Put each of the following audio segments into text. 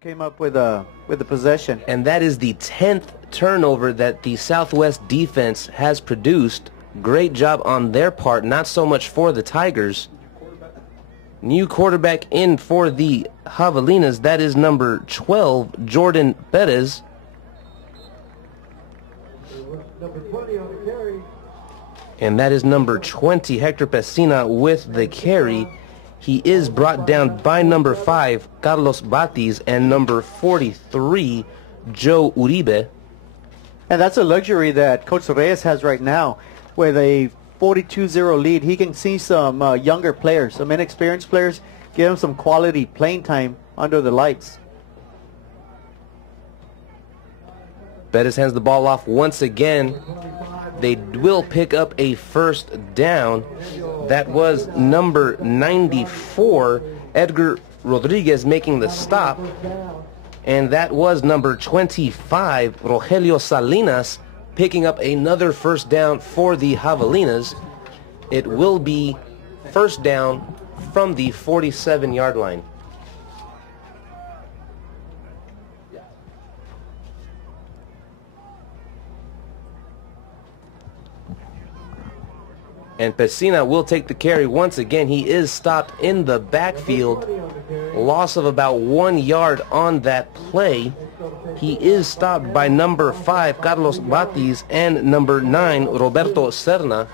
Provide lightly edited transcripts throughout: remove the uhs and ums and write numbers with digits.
Came up with the possession. And that is the 10th turnover that the Southwest defense has produced. Great job on their part, not so much for the Tigers. New quarterback in for the Javelinas, that is number 12, Jordan Perez. And that is number 20, Hector Pesina, with the carry. He is brought down by number 5, Carlos Batis, and number 43, Joe Uribe. And that's a luxury that Coach Reyes has right now. With a 42-0 lead, he can see some younger players, some inexperienced players, give them some quality playing time under the lights. Bettis hands the ball off once again. They will pick up a first down. That was number 94, Edgar Rodriguez, making the stop. And that was number 25, Rogelio Salinas, picking up another first down for the Javelinas. It will be first down from the 47-yard line. And Pesina will take the carry once again. He is stopped in the backfield. Loss of about 1 yard on that play. He is stopped by number 5, Carlos Batis, and number 9, Roberto Serna.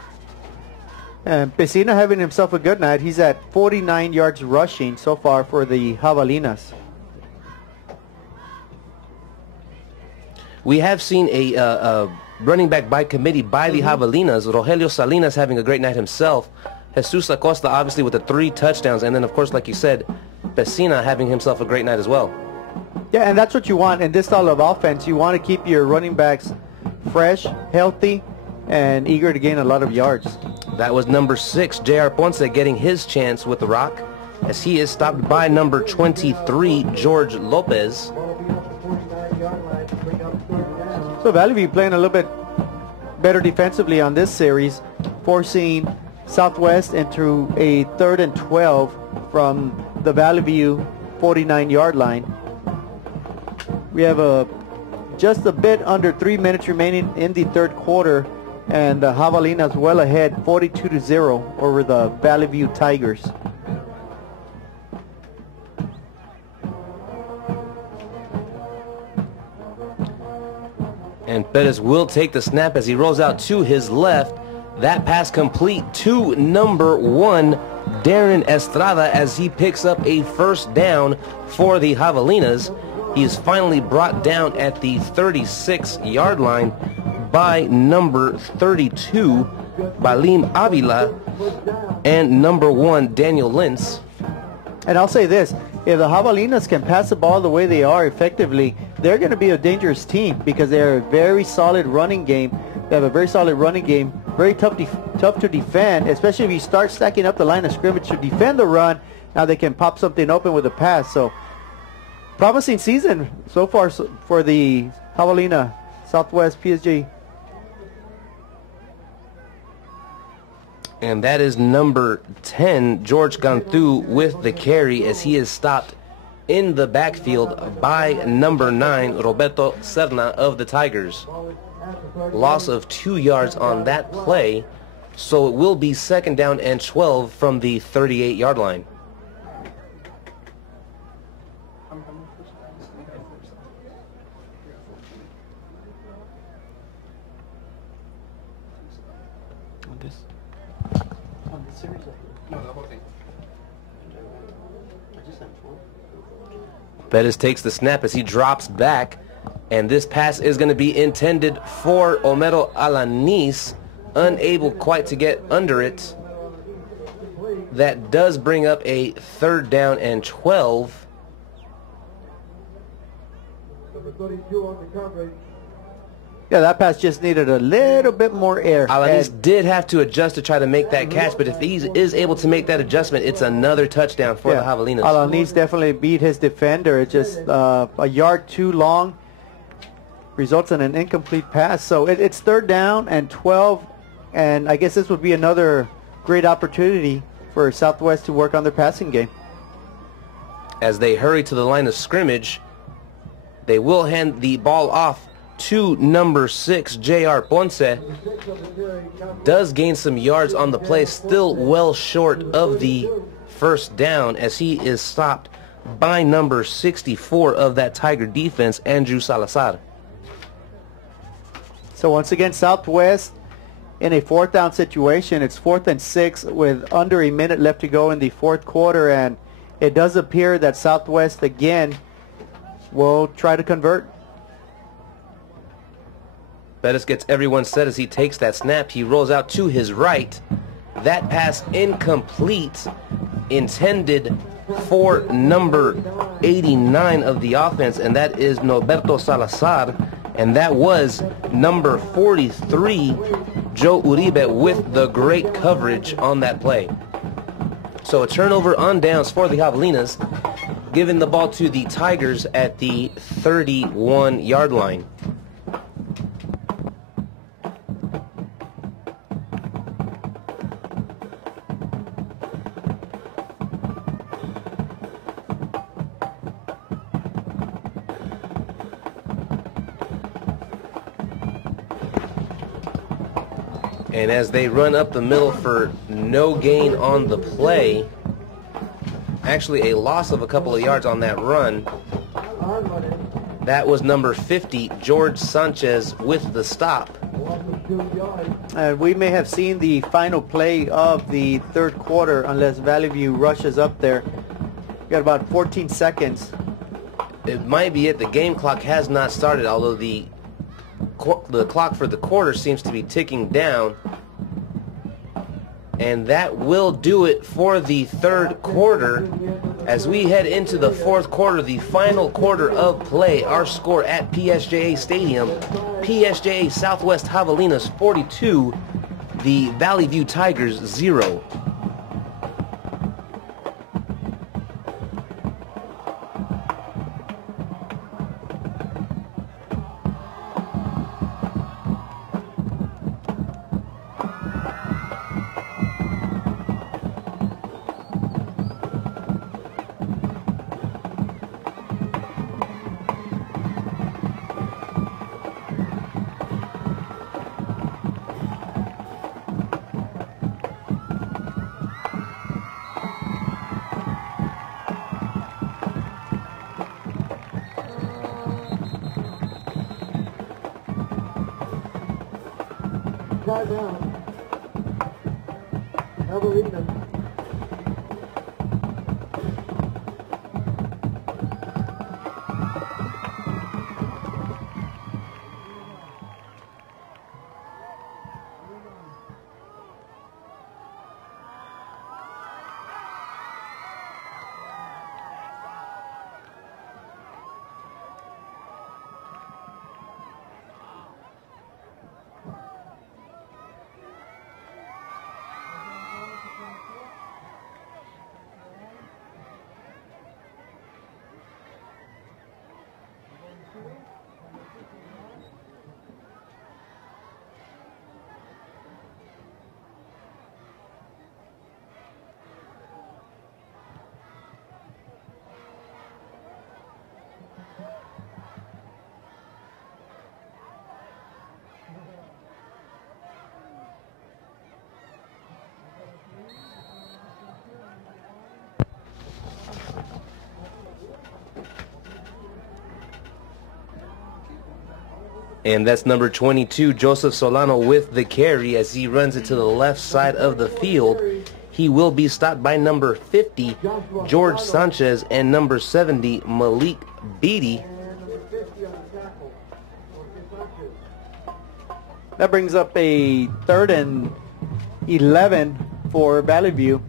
And Pesina having himself a good night. He's at 49 yards rushing so far for the Javelinas. We have seen a running back by committee by the Javelinas. Rogelio Salinas having a great night himself. Jesus Acosta obviously with the 3 touchdowns. And then, of course, like you said, Pesina having himself a great night as well. Yeah, and that's what you want in this style of offense. You want to keep your running backs fresh, healthy, and eager to gain a lot of yards. That was number 6, J.R. Ponce, getting his chance with the rock, as he is stopped by number 23, George Lopez. So Valley View playing a little bit better defensively on this series, forcing Southwest into a 3rd and 12 from the Valley View 49-yard line. We have just a bit under 3 minutes remaining in the third quarter, and the Javelinas well ahead 42-0 over the Valley View Tigers. And Perez will take the snap as he rolls out to his left. That pass complete to number 1, Darren Estrada, as he picks up a first down for the Javelinas. He is finally brought down at the 36-yard line by number 32, Balim Avila, and number 1, Daniel Lintz. And I'll say this, if the Javelinas can pass the ball the way they are effectively, they're going to be a dangerous team because they're a very solid running game. They have a very solid running game, very tough to defend, especially if you start stacking up the line of scrimmage to defend the run. Now they can pop something open with a pass. So, promising season so far for the Javelina Southwest PSJA. And that is number 10, George Ganthu, with the carry as he is stopped in the backfield by number 9, Roberto Serna of the Tigers. Loss of 2 yards on that play, so it will be 2nd down and 12 from the 38-yard line. Bettis takes the snap as he drops back, and this pass is going to be intended for Homero Alanis, unable quite to get under it. That does bring up a 3rd down and 12. Yeah, that pass just needed a little bit more air. Alanis did have to adjust to try to make that catch, but if he is able to make that adjustment, it's another touchdown for the Javelinas. Alanis definitely beat his defender. It's just a yard too long. Results in an incomplete pass. So it's 3rd down and 12, and I guess this would be another great opportunity for Southwest to work on their passing game. As they hurry to the line of scrimmage, They will hand the ball off to number 6, J.R. Ponce. Does gain some yards on the play, still well short of the first down as he is stopped by number 64 of that Tiger defense, Andrew Salazar. So once again, Southwest in a fourth down situation. It's 4th and 6 with under a minute left to go in the fourth quarter, and it does appear that Southwest again will try to convert. Bettis gets everyone set as he takes that snap. He rolls out to his right. That pass incomplete, intended for number 89 of the offense, and that is Norberto Salazar. And that was number 43, Joe Uribe, with the great coverage on that play. So a turnover on downs for the Javelinas, giving the ball to the Tigers at the 31-yard line. And as they run up the middle for no gain on the play, actually a loss of a couple of yards on that run, that was number 50, George Sanchez, with the stop. We may have seen the final play of the third quarter unless Valley View rushes up there. We got about 14 seconds. It might be it. The game clock has not started, although the clock for the quarter seems to be ticking down. And that will do it for the third quarter. As we head into the fourth quarter, the final quarter of play, our score at PSJA Stadium, PSJA Southwest Javelinas 42, the Valley View Tigers 0. Javelinas. And that's number 22, Joseph Solano, with the carry as he runs it to the left side of the field. He will be stopped by number 50, George Sanchez, and number 70, Malik Beatty. That brings up a 3rd and 11 for Valley View.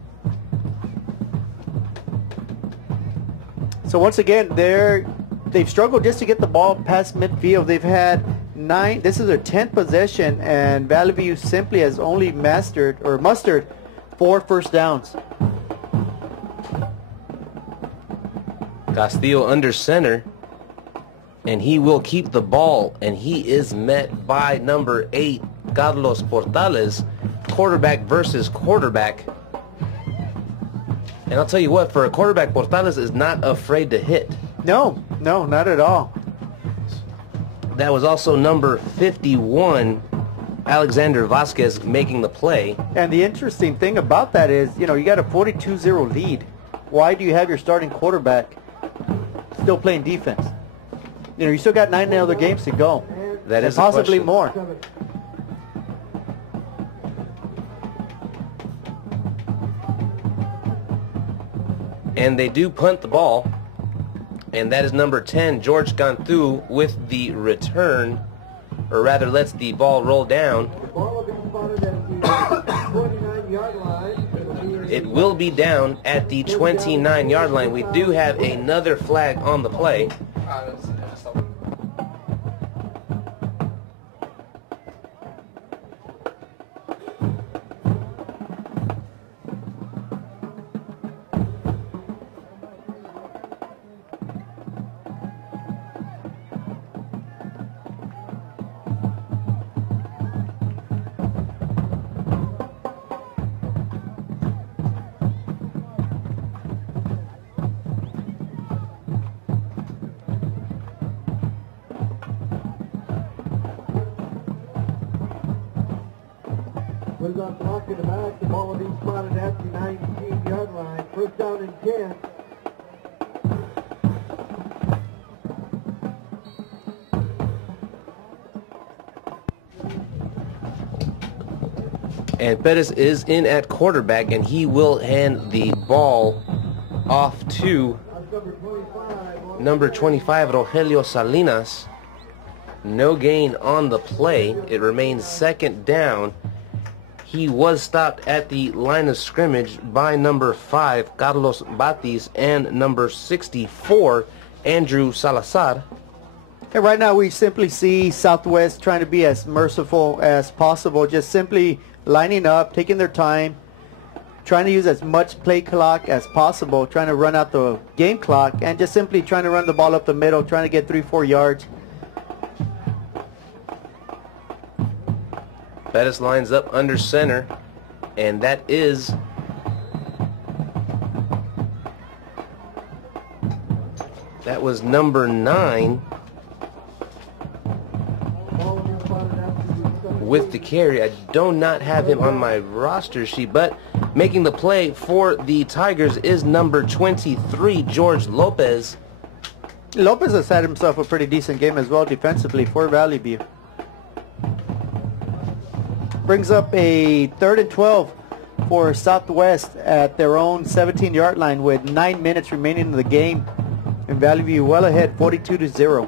So once again, they've struggled just to get the ball past midfield. They've had 9. This is their 10th possession, and Valley View simply has only mustered 4 first downs. Castillo under center, and he will keep the ball, and he is met by number 8, Carlos Portales, quarterback versus quarterback. And I'll tell you what, for a quarterback, Portales is not afraid to hit. No, not at all. That was also number 51, Alexander Vasquez, making the play. And the interesting thing about that is, you know, you got a 42-0 lead. Why do you have your starting quarterback still playing defense? You know, you still got 9 other games to go. That is possibly a question. more. And they do punt the ball. And that is number 10, George Ganthu, with the return, or rather lets the ball roll down. It will be down at the 29-yard line. We do have another flag on the play. With on clock in the back, the ball will be spotted at the 19-yard line. First down and 10. And Perez is in at quarterback, and he will hand the ball off to number 25, Rogelio Salinas. No gain on the play. It remains second down. He was stopped at the line of scrimmage by number 5, Carlos Batis, and number 64, Andrew Salazar. And right now we simply see Southwest trying to be as merciful as possible, just simply lining up, taking their time, trying to use as much play clock as possible, trying to run out the game clock, and just simply trying to run the ball up the middle, trying to get 3-4 yards. Bettis lines up under center, and that is was number 9 with the carry. I do not have him on my roster sheet, but making the play for the Tigers is number 23, George Lopez. Lopez has had himself a pretty decent game as well defensively for Valley View. Brings up a 3rd and 12 for Southwest at their own 17-yard line with 9 minutes remaining in the game. And Valley View well ahead, 42-0.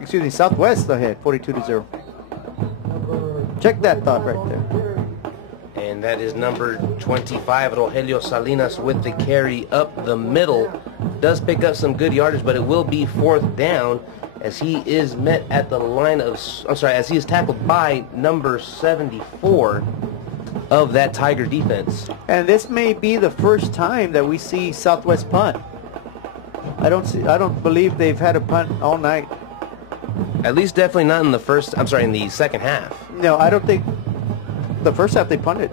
Excuse me, Southwest ahead, 42-0. Check that thought right there. And that is number 25, Rogelio Salinas, with the carry up the middle. Does pick up some good yardage, but it will be 4th down as he is met at the line of, as he is tackled by number 74 of that Tiger defense. And this may be the first time that we see Southwest punt. I don't believe they've had a punt all night. At least definitely not in the second half. No, I don't think the first half they punted.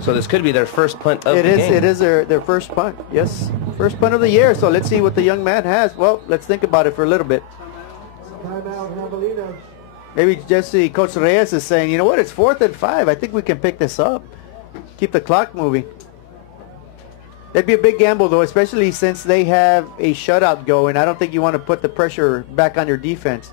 So this could be their first punt of the game. It is their first punt, yes. First punt of the year, so let's see what the young man has. Well, let's think about it for a little bit. Timeout, Javelinas. Maybe Jesse, Coach Reyes is saying, you know what, it's 4th and 5. I think we can pick this up. Keep the clock moving. That'd be a big gamble, though, especially since they have a shutout going. I don't think you want to put the pressure back on your defense.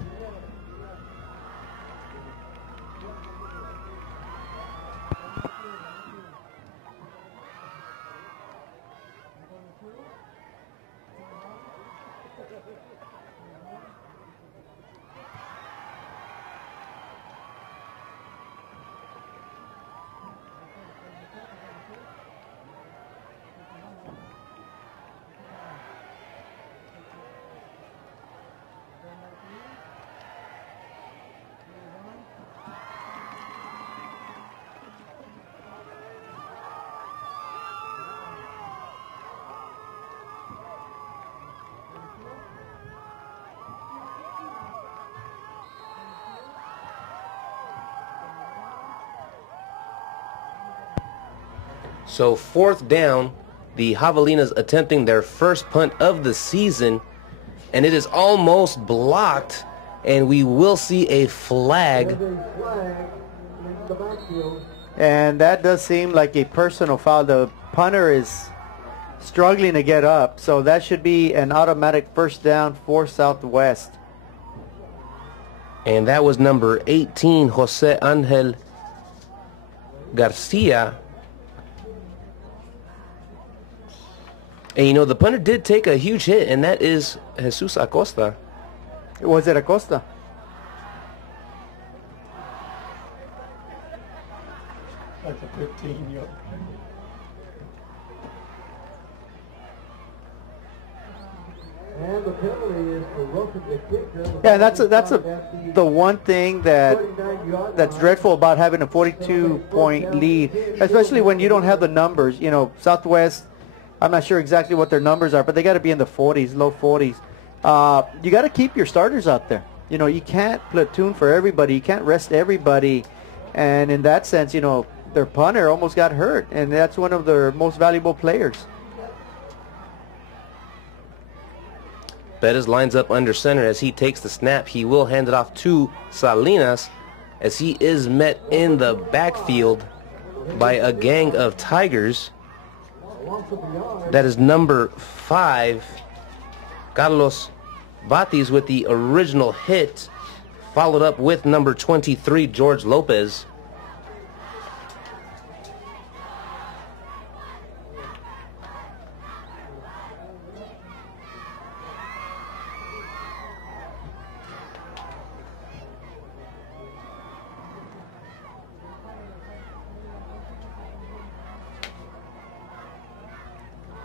So 4th down, the Javelinas attempting their first punt of the season. and it is almost blocked, and we will see a flag. There's a flag in the backfield. And that does seem like a personal foul. The punter is struggling to get up, so that should be an automatic first down for Southwest. And that was number 18, Jose Angel Garcia. And you know, the punter did take a huge hit, and that is Jesus Acosta. Was it Acosta? That's a 15-yard. And the penalty is for roughing the kicker. Yeah, that's the one thing that's dreadful about having a 42-point lead, especially when you don't have the numbers. You know, Southwest, I'm not sure exactly what their numbers are, but they got to be in the 40s, low 40s. You got to keep your starters out there. You know, you can't platoon for everybody. You can't rest everybody. And in that sense, you know, their punter almost got hurt, and that's one of their most valuable players. Bettis lines up under center as he takes the snap. He will hand it off to Salinas as he is met in the backfield by a gang of Tigers. That is number 5, Carlos Batis, with the original hit, followed up with number 23, George Lopez.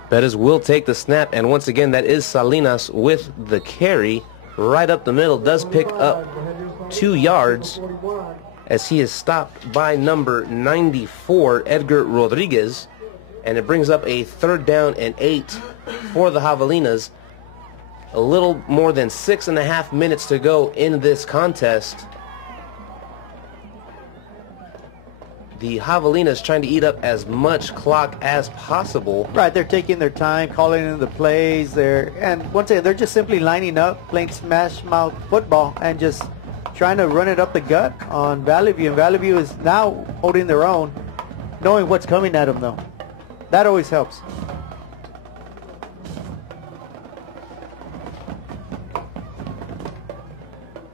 Bettis will take the snap, and once again, that is Salinas with the carry. Right up the middle, does pick up 2 yards as he is stopped by number 94, Edgar Rodriguez, and it brings up a 3rd down and 8 for the Javelinas. A little more than 6.5 minutes to go in this contest. The Javelinas trying to eat up as much clock as possible. Right, they're taking their time, calling in the plays. And once again, they're just simply lining up, playing smash mouth football, and just trying to run it up the gut on Valley View. And Valley View is now holding their own, knowing what's coming at them, though. That always helps.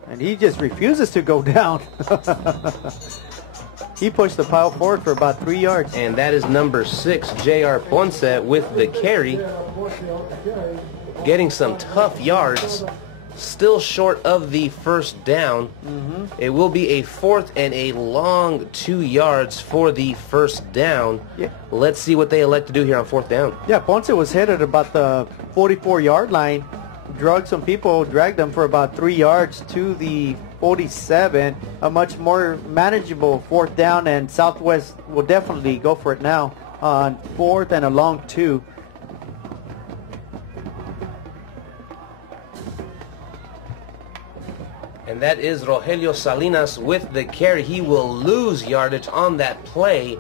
And he just refuses to go down. He pushed the pile forward for about 3 yards. And that is number 6, J.R. Ponce with the carry. Getting some tough yards. Still short of the first down. It will be a 4th and a long 2 yards for the first down. Yeah. Let's see what they elect to do here on 4th down. Yeah, Ponce was hit at about the 44-yard line. Dragged them for about 3 yards to the 47. A much more manageable 4th down, and Southwest will definitely go for it now on 4th and a long 2. And that is Rogelio Salinas with the carry. He will lose yardage on that play.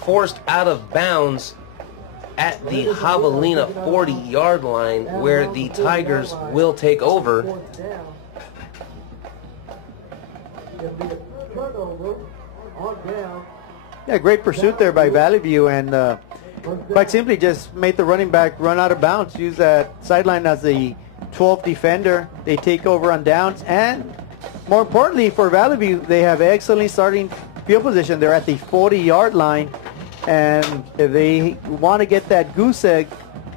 Forced out of bounds at the Javelina 40-yard line, where the Tigers will take over. Yeah, great pursuit there by Valley View, and quite simply just made the running back run out of bounds. Use that sideline as the 12th defender. They take over on downs, and more importantly for Valley View, they have excellent starting field position. They're at the 40-yard line. And if they want to get that goose egg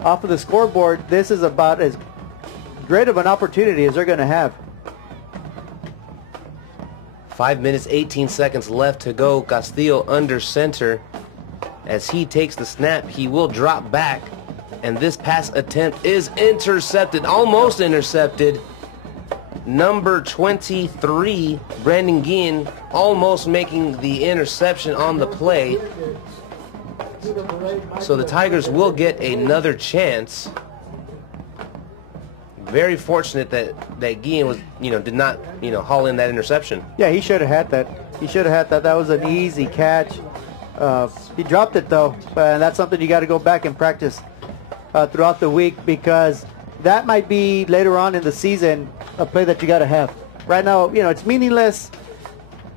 off of the scoreboard, this is about as great of an opportunity as they're going to have. 5 minutes, 18 seconds left to go. Castillo under center. As he takes the snap, he will drop back. And this pass attempt is intercepted, almost intercepted. Number 23, Brandon Guillen, almost making the interception on the play. So the Tigers will get another chance. Very fortunate that Guillen was, did not, haul in that interception. Yeah, he should have had that. He should have had that. That was an easy catch. He dropped it though, and that's something you got to go back and practice throughout the week, because that might be later on in the season a play that you got to have. Right now, you know, it's meaningless,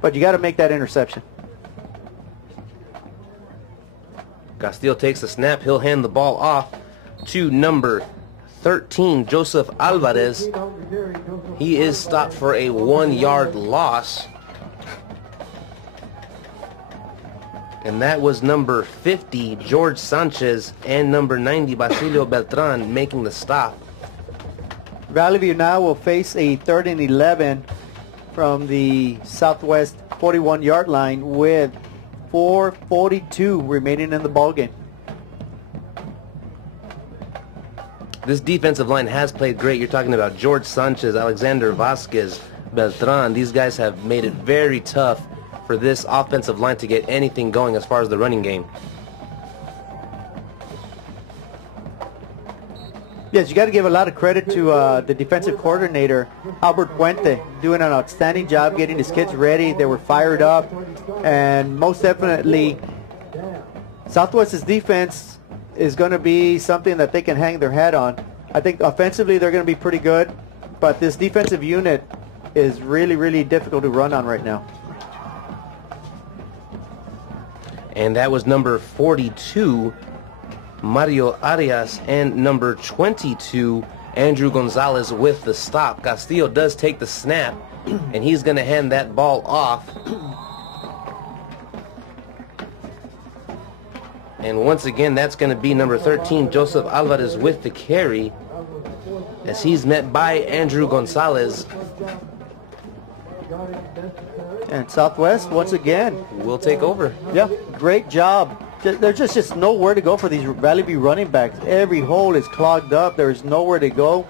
but you got to make that interception. Castillo takes the snap. He'll hand the ball off to number 13, Joseph Alvarez. He is stopped for a 1-yard loss. And that was number 50, George Sanchez, and number 90, Basilio Beltran, making the stop. Valley View now will face a 3rd and 11 from the Southwest 41-yard line with 4:42 remaining in the ballgame. This defensive line has played great. You're talking about George Sanchez, Alexander Vasquez, Beltran. These guys have made it very tough for this offensive line to get anything going as far as the running game. Yes, you got to give a lot of credit to the defensive coordinator, Albert Puente, doing an outstanding job getting his kids ready. They were fired up, and most definitely, Southwest's defense is going to be something that they can hang their hat on. I think offensively they're going to be pretty good, but this defensive unit is really, really difficult to run on right now. And that was number 42, Mario Arias, and number 22, Andrew Gonzalez with the stop. Castillo does take the snap, and he's going to hand that ball off. And once again, that's going to be number 13, Joseph Alvarez with the carry, as he's met by Andrew Gonzalez. And Southwest, once again, will take over. Yeah, great job. There's just nowhere to go for these Valley View running backs. Every hole is clogged up. There's nowhere to go.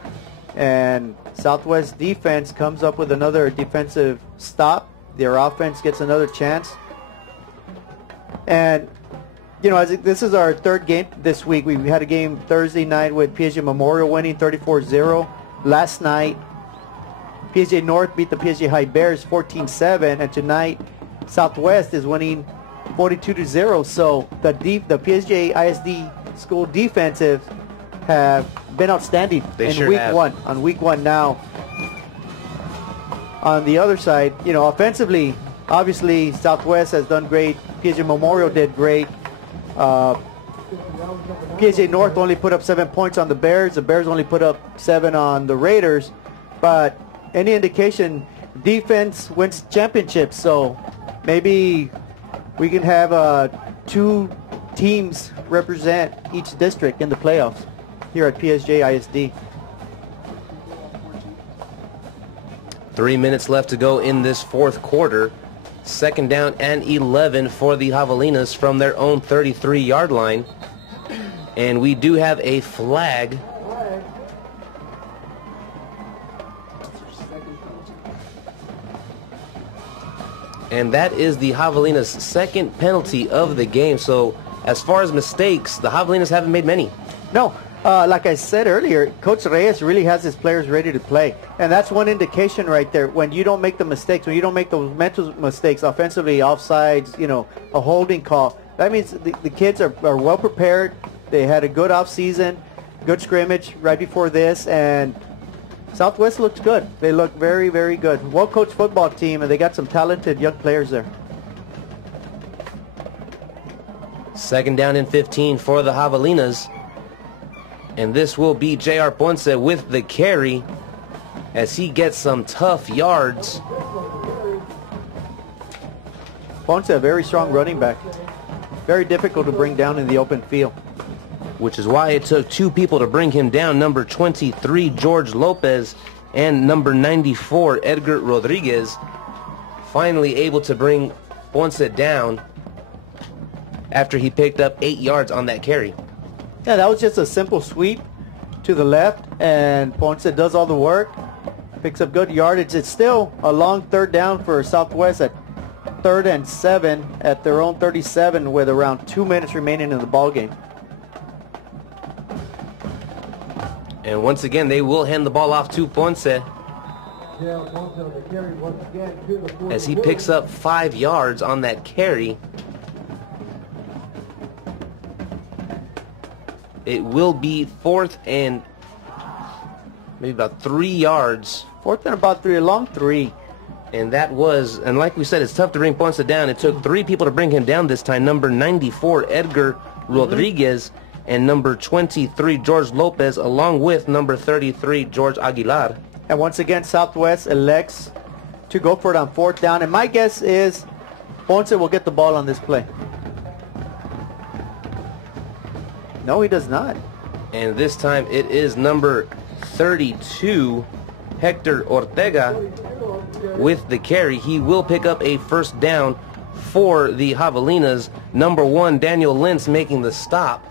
And Southwest defense comes up with another defensive stop. Their offense gets another chance. And, you know, this is our 3rd game this week. We had a game Thursday night with PSJA Memorial winning 34-0. Last night, PSJA North beat the PSJA High Bears 14-7. And tonight, Southwest is winning 42-0. So the PSJA ISD school defensive have been outstanding in week one. On week one now. On the other side, you know, offensively, obviously Southwest has done great. PSJA Memorial did great. PSJA North only put up 7 points on the Bears. The Bears only put up 7 on the Raiders. But any indication, defense wins championships. So maybe we can have 2 teams represent each district in the playoffs here at PSJA ISD. 3 minutes left to go in this 4th quarter. 2nd down and 11 for the Javelinas from their own 33-yard line. And we do have a flag. And that is the Javelinas' 2nd penalty of the game. So as far as mistakes, the Javelinas haven't made many. No. Like I said earlier, Coach Reyes really has his players ready to play. And that's one indication right there. When you don't make the mistakes, when you don't make those mental mistakes offensively, offsides, you know, a holding call, that means the kids are well prepared. They had a good off season, good scrimmage right before this, and Southwest looks good. They look very, very good. Well-coached football team, and they got some talented young players there. 2nd down and 15 for the Javelinas. And this will be J.R. Ponce with the carry as he gets some tough yards. Ponce, a very strong running back. Very difficult to bring down in the open field. Which is why it took 2 people to bring him down. Number 23, George Lopez, and number 94, Edgar Rodriguez. Finally able to bring Ponce down after he picked up 8 yards on that carry. Yeah, that was just a simple sweep to the left, and Ponce does all the work, picks up good yardage. It's still a long 3rd down for Southwest at 3rd and 7 at their own 37 with around 2 minutes remaining in the ball game. And once again, they will hand the ball off to Ponce as he picks up 5 yards on that carry. It will be 4th and maybe about 3 yards. 4th and about 3, a long 3. And that was, and like we said, it's tough to bring Ponce down. It took 3 people to bring him down this time. Number 94, Edgar Rodriguez, and number 23, George Lopez, along with number 33, George Aguilar. And once again, Southwest elects to go for it on 4th down. And my guess is Ponce will get the ball on this play. No, he does not. And this time it is number 32, Hector Ortega, with the carry. He will pick up a 1st down for the Javelinas. Number 1, Daniel Lentz, making the stop.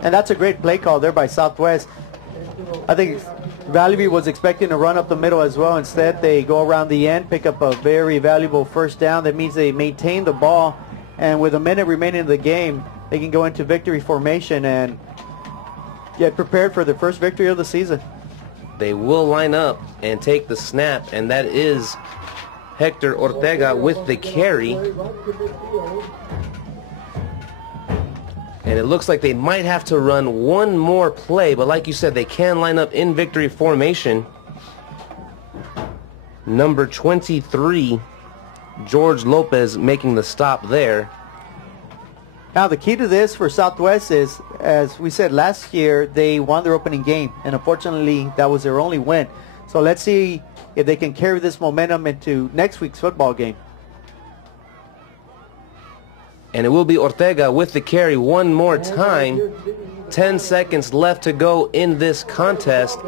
And that's a great play call there by Southwest. I think Valley View was expecting to run up the middle as well. Instead, they go around the end, pick up a very valuable 1st down. That means they maintain the ball, and with a minute remaining in the game, they can go into victory formation and get prepared for their first victory of the season. They will line up and take the snap, and that is Hector Ortega with the carry. And it looks like they might have to run one more play, but like you said, they can line up in victory formation. Number 23, George Lopez, making the stop there. Now, the key to this for Southwest is, as we said last year, they won their opening game, and unfortunately, that was their only win. So let's see if they can carry this momentum into next week's football game. And it will be Ortega with the carry one more time. 10 seconds left to go in this contest,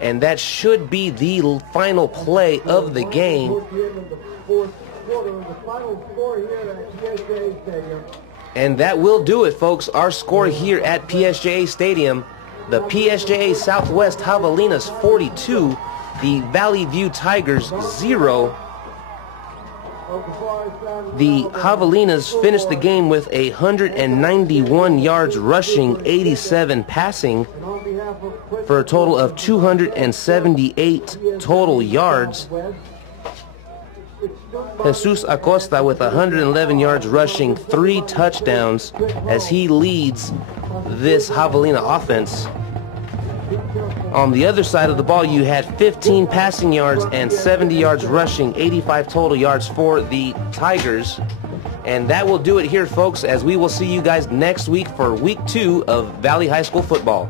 and that should be the final play of the game. And that will do it, folks. Our score here at PSJA Stadium: the PSJA Southwest Javelinas 42, the Valley View Tigers 0. The Javelinas finished the game with 191 yards rushing, 87 passing, for a total of 278 total yards. Jesus Acosta with 111 yards rushing, 3 touchdowns, as he leads this Javelina offense. On the other side of the ball, you had 15 passing yards and 70 yards rushing, 85 total yards for the Tigers. And that will do it here, folks, as we will see you guys next week for week 2 of Valley High School football.